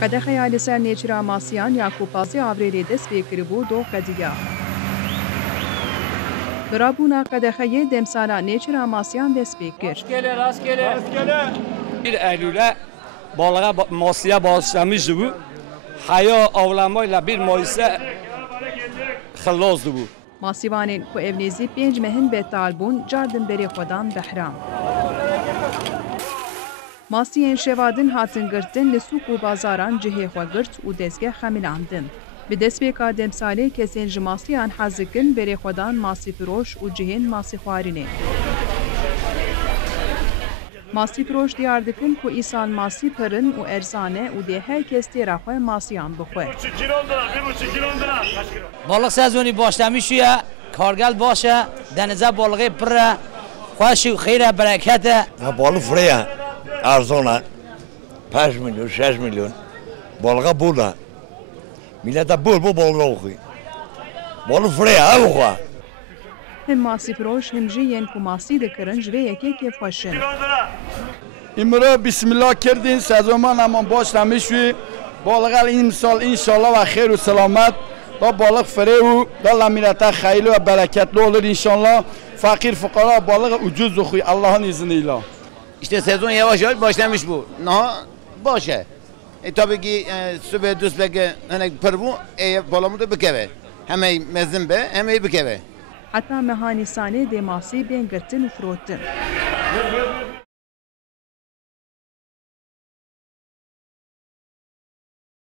قەدەخەیە لەسەر نێچرا ماسیان یاکوپازی ئاورێرێ دەست پێ کردبوو دۆ قەدیگا. برابوونا قەدەخەیە دەمسالا نێچرا ماسیان دەست پێ کرد. Bir Eylül'e balığa masaya başlamıştı bu. Haya avlamayla 1 Mayıs'a xilazdı bu. ماسیوانên ku evnêzî 5 mehin betal bûn cardin berê xwedan behram. Masiyên şevadin hatin girtin li sûq û bazaran cihê xwe girt û dezgeh xemilandin. Bi destpêka demsalê kesên ji masiyan hez dikin berê xwedan masî firoş û cihên masî xwarinê. Masî firoş diyar dikin ku îsal masî pirin û erzane û dê her kes têra xwe masiyan bixwe. Balık sezonî başlamışya, kargel başa, denize balığı pire, xweş û xêr e bereket e. Balık freya, arzona, 5 milyon, 6 milyon. Balığa burada. Millete bol balığa okuyor. Balık freya, ev okuyor. Hem masî firoş hem jî yên ku masî dikirin ji vê yekekê xweşin. İmro bismillah kردین سازمان اما başlamış و بالغال imsal inşallah ve خیر و selamet da balık fere و da laminata hayırlı ve bereketli olur inşallah. Fakir fukara balık ucuz okuyor Allah'ın izniyle. İşte sezon yavaş yavaş başlamış bu. Naha başa. Tabii ki sübe düzbeke hani pervu balamı da bikeve. Hem mezin be hem bikeve. Heta mehanîsanê dê masî bên girtin û firotin.